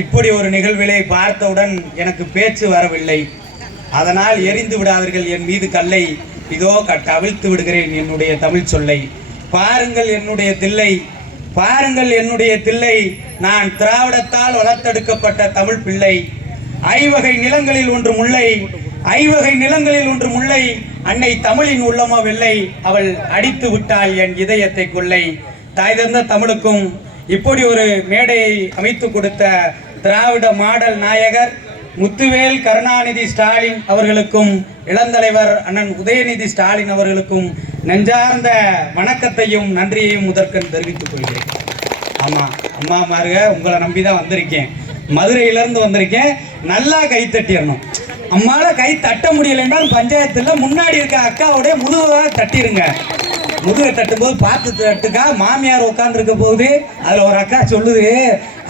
இப்படி ஒரு நிகழ்விலை பார்த்தவுடன் எனக்கு பேச்சு வரவில்லை. அதனால் எரிந்து விடாதீர்கள் என் மீது கல்லை, இதோ கவிழ்த்து விடுகிறேன் என்னுடைய தமிழ் சொல்லை. பாருங்கள் என்னுடைய தில்லை, பாருங்கள் என்னுடைய தில்லை, நான் திராவிடத்தால் வளர்த்தெடுக்கப்பட்ட தமிழ் பிள்ளை. ஐவகை நிலங்களில் ஒன்று முல்லை, ஐவகை நிலங்களில் ஒன்று முல்லை, அன்னை தமிழின் உள்ளமோ வெள்ளை, அவள் அடித்து விட்டாள் என் இதயத்தை கொள்ளை. தாய் தந்த தமிழுக்கும் இப்படி ஒரு மேடையை அமைத்து கொடுத்த திராவிட மாடல் நாயகர் முத்துவேல் கருணாநிதி ஸ்டாலின் அவர்களுக்கும் இளந்தலைவர் அண்ணன் உதயநிதி ஸ்டாலின் அவர்களுக்கும் நெஞ்சார்ந்த வணக்கத்தையும் நன்றியையும் முதற்கண் தெரிவித்துக் கொள்கிறேன். ஆமாம் அம்மா மாருக, உங்களை நம்பி தான் வந்திருக்கேன். மதுரையிலேருந்து வந்திருக்கேன். நல்லா கை தட்டிடணும். அம்மால கை தட்ட முடியலைன்றால் பஞ்சாயத்தில் முன்னாடி இருக்க அக்காவுடைய முதுகை தட்டிருங்க. முதுகை தட்டும்போது பார்த்து தட்டுக்கா. மாமியார் உட்காந்துருக்க போகுது, அதில் ஒரு அக்கா சொல்லுது,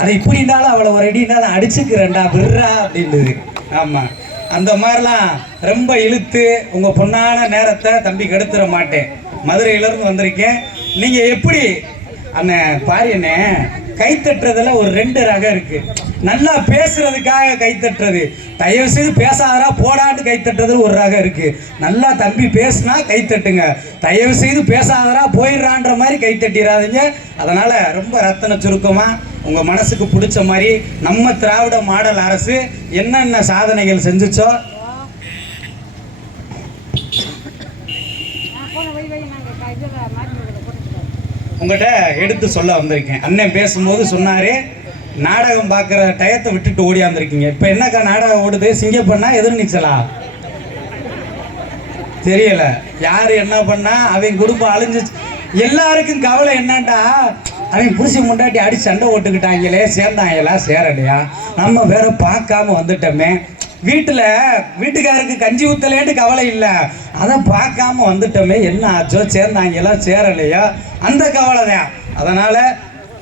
அதை இப்படின்னாலும் அவளை ஒரு அடினாலும் அடிச்சுக்கிறேன்டா விடுறா அப்படின்னுது. ஆமாம், அந்த மாதிரிலாம் ரொம்ப இழுத்து உங்கள் பொண்ணான நேரத்தை தம்பி கெடுத்துட மாட்டேன். மதுரையிலேருந்து வந்திருக்கேன். நீங்கள் எப்படி அண்ணன் பாரியண்ணே கைத்தட்டுறதுல ஒரு 2 ரகம் இருக்கு. நல்லா பேசுறதுக்காக கைத்தட்டுறது, தயவு செய்து பேசாதரா போடான்னு கைத்தட்டுறது ஒரு ரகம் இருக்கு. நல்லா தம்பி பேசுனா கைத்தட்டுங்க, தயவு செய்து பேசாதரா போயிடுறான்ற மாதிரி கைத்தட்டிடாதீங்க. அதனால ரொம்ப ரத்தன சுருக்கமா உங்க மனசுக்கு பிடிச்ச மாதிரி நம்ம திராவிட மாடல் அரசு என்னென்ன சாதனைகள் செஞ்சுச்சோ உங்கள்கிட்ட எடுத்து சொல்ல வந்திருக்கேன். அண்ணன் பேசும்போது சொன்னார், நாடகம் பார்க்குற டயத்தை விட்டுட்டு ஓடியாந்துருக்கீங்க. இப்போ என்னக்கா நாடகம் ஓடுது? சிங்கப்பண்ணா எதிர்நீச்சலா தெரியல. யார் என்ன பண்ணா அவங்க குடும்பம் அழிஞ்சிச்சு. எல்லாருக்கும் கவலை என்னண்டா, அவங்க புருஷன் முண்டாட்டி அடி சண்டை ஓட்டுக்கிட்டாங்களே, சேர்ந்தாங்களா சேரலையா, நம்ம வேற பார்க்காம வந்துட்டோமே. வீட்டுக்காருக்கு கஞ்சி ஊத்தலேன்னு கவலை இல்லை, அதை பார்க்காம வந்துட்டோமே, என்ன ஆச்சோ, சேர்ந்தாங்களா சேரலையா, அந்த கவலை தான். அதனால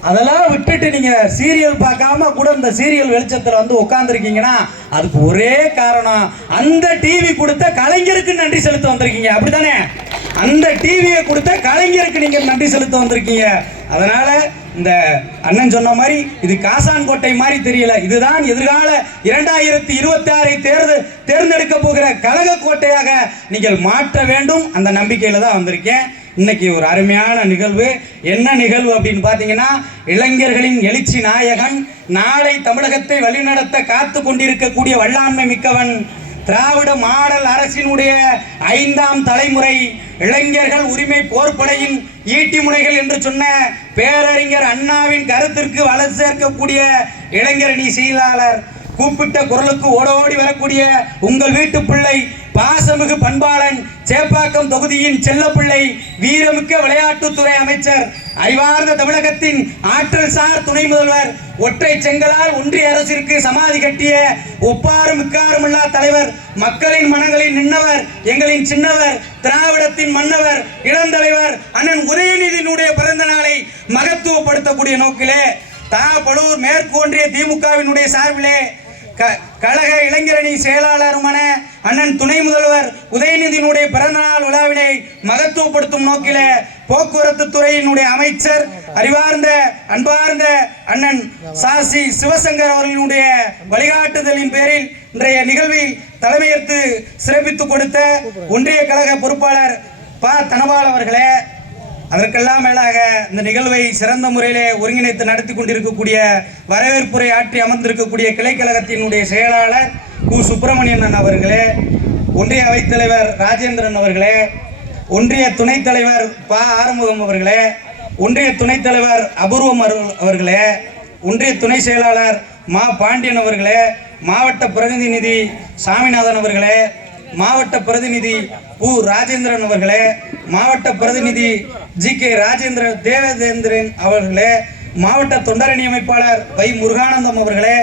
அதெல்லாம் விட்டுட்டு நீங்க சீரியல் பார்க்காம கூட இந்த சீரியல் வெளிச்சத்தில் வந்து உட்காந்துருக்கீங்கன்னா அதுக்கு ஒரே காரணம், அந்த டிவி கொடுத்த கலைஞருக்கு நன்றி செலுத்த வந்திருக்கீங்க. அப்படித்தானே? அந்த டிவியை கொடுத்த கலைஞருக்கு நீங்க நன்றி செலுத்த வந்திருக்கீங்க. அதனால இந்த அண்ணன் சொன்ன மாதிரி இது காசான்கோட்டை மாதிரி தெரியல, இதுதான் எதிர்கால 2026 தேர்ந்தெடுக்க போகிற கழக கோட்டையாக நீங்கள் மாற்ற வேண்டும். அந்த நம்பிக்கையில தான் வந்திருக்கேன். இன்னைக்கு ஒரு அருமையான நிகழ்வு. என்ன நிகழ்வு அப்படின்னு பார்த்தீங்கன்னா, இளைஞர்களின் எழுச்சி நாயகன், நாளை தமிழகத்தை வழிநடத்த காத்து கொண்டிருக்கக்கூடிய வல்லாண்மை மிக்கவன், திராவிட மாடல் அரசினுடைய 5ஆம் தலைமுறை இளைஞர்கள் உரிமை போர்ப்படையின் ஈட்டி முனைகள் என்று சொன்ன பேரறிஞர் அண்ணாவின் கருத்திற்கு வள சேர்க்கக்கூடிய இளைஞரணி செயலாளர், கூப்பிட்ட குரலுக்கு ஓடோடி வரக்கூடிய உங்கள் வீட்டு பிள்ளை, பாசமிகு பண்பாளன், சேப்பாக்கம் தொகுதியின் செல்லப்பிள்ளை, வீரமிக்க விளையாட்டுத்துறை அமைச்சர், அறிவார்ந்த தமிழகத்தின் ஆற்றல் சார் துணை முதல்வர், ஒற்றை செங்கலால் ஒன்றிய அரசிற்கு சமாதி கட்டிய ஒப்பாரும் மிக்காருமில்லா தலைவர், மக்களின் மனங்களில் நின்றவர், எங்களின் சின்னவர், திராவிடத்தின் மன்னவர், இளந்தலைவர் அண்ணன் உதயநிதியினுடைய பிறந்த நாளை மகத்துவப்படுத்தக்கூடிய நோக்கிலே படூர் மேற்கு ஒன்றிய திமுகவினுடைய சார்பிலே கழக இளைஞரணி செயலாளருமான அண்ணன் துணை முதல்வர் உதயநிதியினுடைய பிறந்தநாள் விழாவினை மகத்துவப்படுத்தும் நோக்கில போக்குவரத்து துறையினுடைய அமைச்சர், அறிவார்ந்த அன்பார்ந்த அண்ணன் சாசி சிவசங்கர் அவர்களுடைய வழிகாட்டுதலின் பேரில் இன்றைய நிகழ்வில் தலைமையேற்று சிறப்பித்துக் கொடுத்த ஒன்றிய கழக பொறுப்பாளர் தனபால் அவர்களே, அதற்கெல்லாம் மேலாக இந்த நிகழ்வை சிறந்த முறையிலே ஒருங்கிணைத்து நடத்தி கொண்டிருக்கக்கூடிய வரவேற்புரை ஆற்றி அமர்ந்திருக்கக்கூடிய கிளைக்கழகத்தினுடைய செயலாளர் கு சுப்பிரமணியன் அவர்களே, ஒன்றிய அவைத்தலைவர் ராஜேந்திரன் அவர்களே, ஒன்றிய துணைத் தலைவர் ஆறுமுகம் அவர்களே, ஒன்றிய துணைத் தலைவர் அபூர்வம் அவர்களே, ஒன்றிய துணை செயலாளர் பாண்டியன் அவர்களே, மாவட்ட பிரதிநிதி சாமிநாதன் அவர்களே, மாவட்ட பிரதிநிதி ராஜேந்திரன் அவர்களே, மாவட்ட பிரதிநிதி ஜி.கே. தேவேந்திரன் அவர்களே, மாவட்ட தொண்டரணி அமைப்பாளர் வை முருகானந்தம் அவர்களே,